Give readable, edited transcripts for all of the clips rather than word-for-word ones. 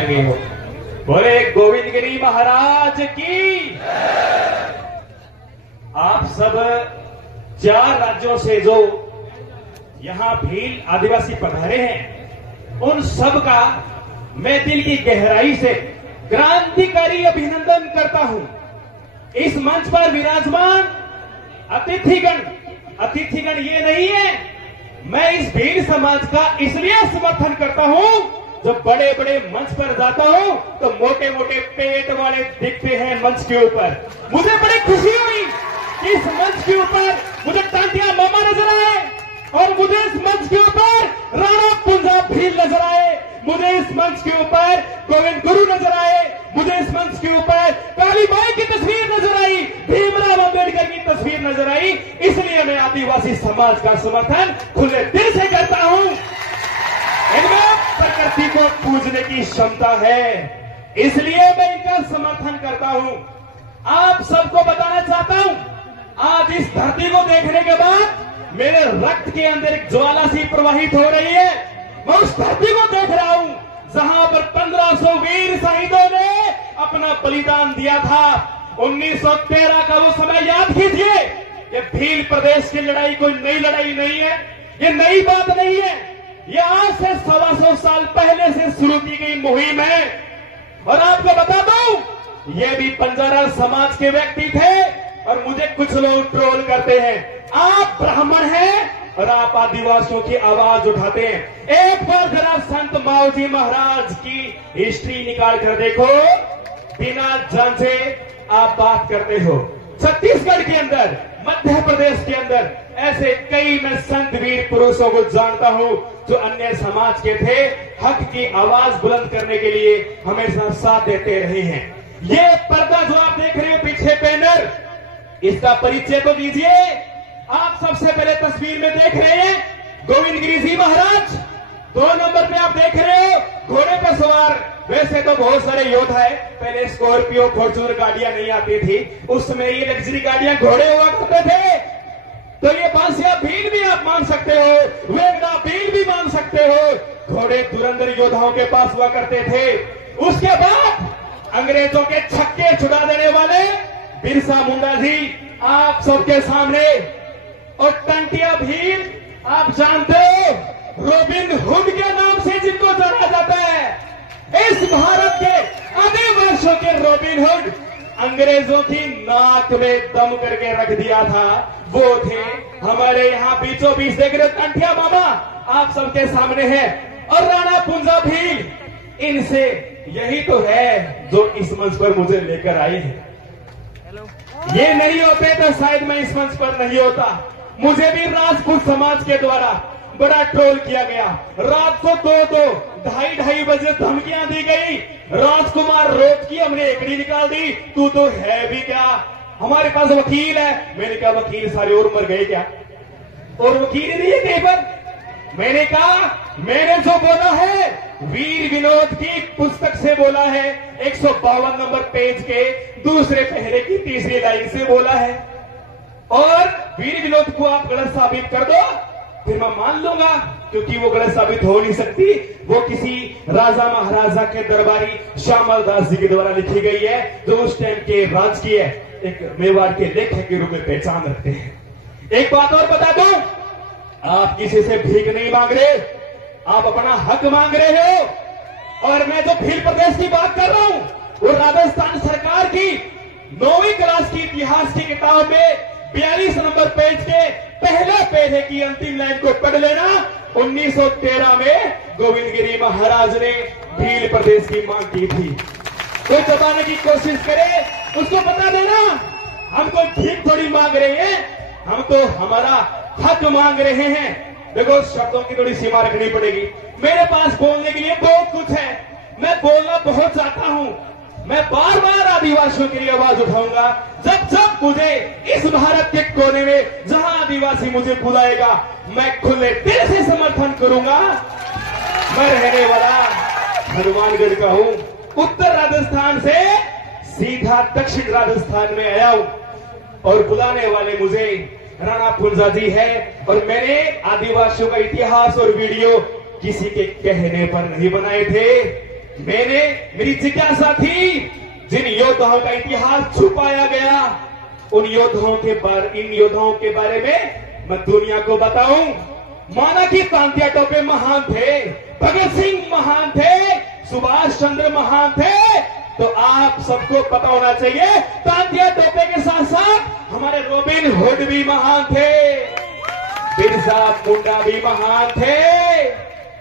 हो। बोले गोविंद गिरी महाराज की। आप सब 4 राज्यों से जो यहां भील आदिवासी पधारे हैं, उन सब का मैं दिल की गहराई से क्रांतिकारी अभिनंदन करता हूं। इस मंच पर विराजमान अतिथिगण ये नहीं है। मैं इस भील समाज का इसलिए समर्थन करता हूं, जब बड़े बड़े मंच पर जाता हूं तो मोटे मोटे पेट वाले दिखते हैं मंच के ऊपर। मुझे बड़ी खुशी हुई कि इस मंच के ऊपर मुझे टांटिया मामा नजर आए, और मुझे इस मंच के ऊपर राणा पुंजा भील नजर आए, मुझे इस मंच के ऊपर गोविंद गुरु नजर आए, मुझे इस मंच के ऊपर कालीबाई की तस्वीर नजर आई, भीमराव अंबेडकर की तस्वीर नजर आई। इसलिए मैं आदिवासी समाज का समर्थन खुले दिल से करता हूं। इनमें प्रकृति को पूजने की क्षमता है, इसलिए मैं इनका समर्थन करता हूं। आप सबको बताना चाहता हूं, आज इस धरती को देखने के बाद मेरे रक्त के अंदर एक ज्वाला सी प्रवाहित हो रही है। मैं उस धरती को देख रहा हूं जहां पर 1500 वीर शहीदों ने अपना बलिदान दिया था। 1913 का वो समय याद कीजिए। ये भील प्रदेश की लड़ाई कोई नई लड़ाई नहीं है, ये नई बात नहीं है। ये आज से 125 साल पहले से शुरू की गई मुहिम है। और आपको बता दूं, ये भी बंजारा समाज के व्यक्ति थे, और मुझे कुछ लोग ट्रोल करते हैं, आप ब्राह्मण हैं और आप आदिवासियों की आवाज उठाते हैं। एक बार जरा संत माऊजी महाराज की हिस्ट्री निकाल कर देखो, बिना जांचे आप बात करते हो। छत्तीसगढ़ के अंदर, मध्य प्रदेश के अंदर ऐसे कई मैं संत वीर पुरुषों को जानता हूं जो अन्य समाज के थे, हक की आवाज बुलंद करने के लिए हमेशा साथ देते रहे हैं। ये पर्दा जो आप देख रहे हो पीछे बैनर, इसका परिचय तो दीजिए। आप सबसे पहले तस्वीर में देख रहे हैं गोविंद गिरी जी महाराज। 2 नंबर पे आप देख रहे हो घोड़े पर सवार। वैसे तो बहुत सारे योद्धा है, पहले स्कॉर्पियो फॉर्च्यूनर गाड़ियां नहीं आती थी, उस समय ये लग्जरी गाड़ियां घोड़े हुआ करते थे। तो ये बांसिया भील भी आप मान सकते हो, वेगड़ा भील भी मान सकते हो। घोड़े धुरंधर योद्धाओं के पास हुआ करते थे। उसके बाद अंग्रेजों के छक्के छुड़ा देने वाले बिरसा मुंडा जी आप सबके सामने, और टंटिया भील आप जानते हो, रॉबिन हुड के नाम से जिनको जाना जाता है। इस भारत के आधे वर्षों के रॉबिन हुड अंग्रेजों की नाक में दम करके रख दिया था, वो थे हमारे यहाँ बीचों बीच देख रहे टंटिया मामा आप सबके सामने है, और राणा पुंजा भील। इनसे यही तो है जो इस मंच पर मुझे लेकर आए हैं। ये नहीं होते तो शायद मैं इस मंच पर नहीं होता। मुझे भी राजपूत समाज के द्वारा बड़ा ट्रोल किया गया। रात को 2-2, 2:30 बजे धमकियां दी गई। राजकुमार रोड की हमने एकड़ी निकाल दी, तू तो है भी क्या, हमारे पास वकील है। मैंने कहा वकील सारे और मर गए क्या, और वकील नहीं है कहीं पर। मैंने कहा मैंने जो बोला है वीर विनोद की पुस्तक से बोला है, 152 नंबर पेज के दूसरे पहरे की तीसरी लाइन से बोला है, और वीर विनोद को आप गलत साबित कर दो फिर मैं मान लूंगा, क्योंकि वो गलत साबित हो नहीं सकती। वो किसी राजा महाराजा के दरबारी श्यामल दास जी के द्वारा लिखी गई है, जो उस टाइम के राजकीय एक मेवाड़ के लेखक के रूप में पहचान रखते हैं। एक बात और बता दो, आप किसी से भीख नहीं मांग रहे, आप अपना हक मांग रहे हो। और मैं जो भील प्रदेश की बात कर रहा हूं, वो राजस्थान सरकार की 9वीं क्लास की इतिहास की किताब में 42 नंबर पेज के पहले पहले की अंतिम लाइन को पढ़ लेना। 1913 में गोविंद गिरी महाराज ने भील प्रदेश की मांग की थी। कोई दबाने की कोशिश करे उसको बता देना, हम कोई भीख थोड़ी मांग रहे हैं, हम तो हमारा हक मांग रहे हैं। देखो शब्दों की थोड़ी सीमा रखनी पड़ेगी। मेरे पास बोलने के लिए बहुत कुछ है, मैं बोलना बहुत चाहता हूं। मैं बार बार आदिवासियों के लिए आवाज उठाऊंगा, जब जब मुझे इस भारत के कोने में जहां आदिवासी मुझे बुलाएगा, मैं खुले दिल से समर्थन करूंगा। मैं रहने वाला हनुमानगढ़ का हूं, उत्तर राजस्थान से सीधा दक्षिण राजस्थान में आया हूं, और बुलाने वाले मुझे राणा पुंजा जी है। और मैंने आदिवासियों का इतिहास और वीडियो किसी के कहने पर नहीं बनाए थे, मेरी जिज्ञासा थी, जिन योद्धाओं का इतिहास छुपाया गया, इन योद्धाओं के बारे में मैं दुनिया को बताऊं। माना कि तांत्या टोपे महान थे, भगत सिंह महान थे, सुभाष चंद्र महान थे, तो आप सबको पता होना चाहिए तांत्या टोपे के साथ साथ हमारे रॉबिन हुड भी महान थे, बिरसा मुंडा भी महान थे।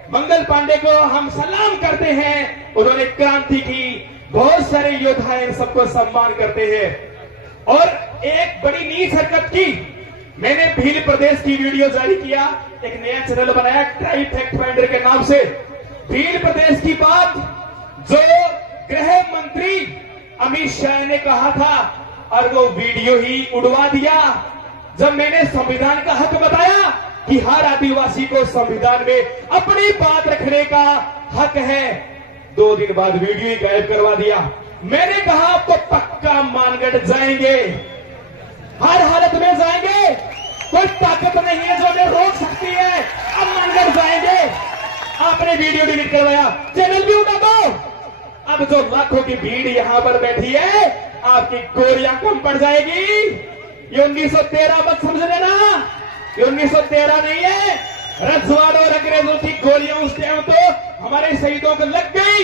मंगल पांडे को हम सलाम करते हैं, उन्होंने क्रांति की। बहुत सारे योद्धा सबको सम्मान करते हैं। और एक बड़ी नीच हरकत की, मैंने भील प्रदेश की वीडियो जारी किया, एक नया चैनल बनाया ट्राइब फैक्ट फाइंडर के नाम से। भील प्रदेश की बात जो गृह मंत्री अमित शाह ने कहा था, और वो वीडियो ही उड़वा दिया। जब मैंने संविधान का हक बताया कि हर आदिवासी को संविधान में अपनी बात रखने का हक है, 2 दिन बाद वीडियो ही गायब करवा दिया। मैंने कहा आपको पक्का मानगढ़ जाएंगे, हर हालत में जाएंगे, कोई ताकत नहीं है जो हमें रोक सकती है, अब मानगढ़ जाएंगे। आपने वीडियो डिलीट करवाया, चैनल भी उठा दो। अब जो लाखों की भीड़ यहां पर बैठी है, आपकी गोलियां कम पड़ जाएगी। ये 1913 मत समझ लेना, ये 1913 नहीं है। रजवाड़ों और अंग्रेजों की गोलियां उस टाइम तो हमारे शहीदों को लग गई,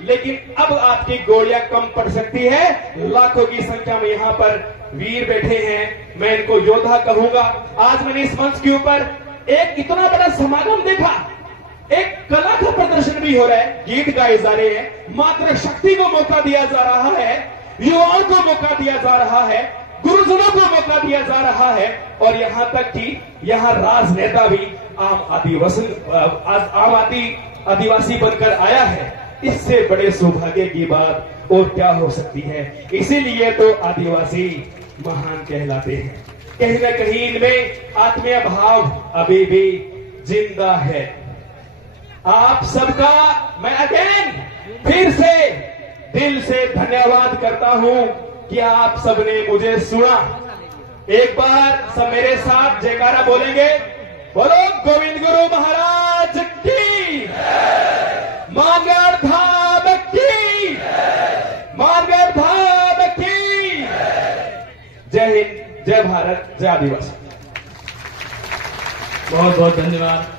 लेकिन अब आपकी गोलियां कम पड़ सकती है। लाखों की संख्या में यहां पर वीर बैठे हैं, मैं इनको योद्धा कहूंगा। आज मैंने इस मंच के ऊपर एक इतना बड़ा समागम देखा, एक कला का प्रदर्शन भी हो रहा है, गीत गाए जा रहे हैं, मात्र शक्ति को मौका दिया जा रहा है, युवाओं को मौका दिया जा रहा है, गुरुजनों को मौका दिया जा रहा है, और यहां तक कि यहां राजनेता भी आम आदिवासी बनकर आया है। इससे बड़े सौभाग्य की बात और क्या हो सकती है। इसीलिए तो आदिवासी महान कहलाते हैं। कहीं ना कहीं इनमें आत्मीय भाव अभी भी जिंदा है। आप सबका मैं अगेन फिर से दिल से धन्यवाद करता हूं कि आप सबने मुझे सुना। एक बार सब मेरे साथ जयकारा बोलेंगे, बोलो गोविंद गुरु महाराज की, मानगढ़ धाम की, मानगढ़ धाम की। जय हिंद, जय भारत, जय आदिवासी। बहुत बहुत धन्यवाद।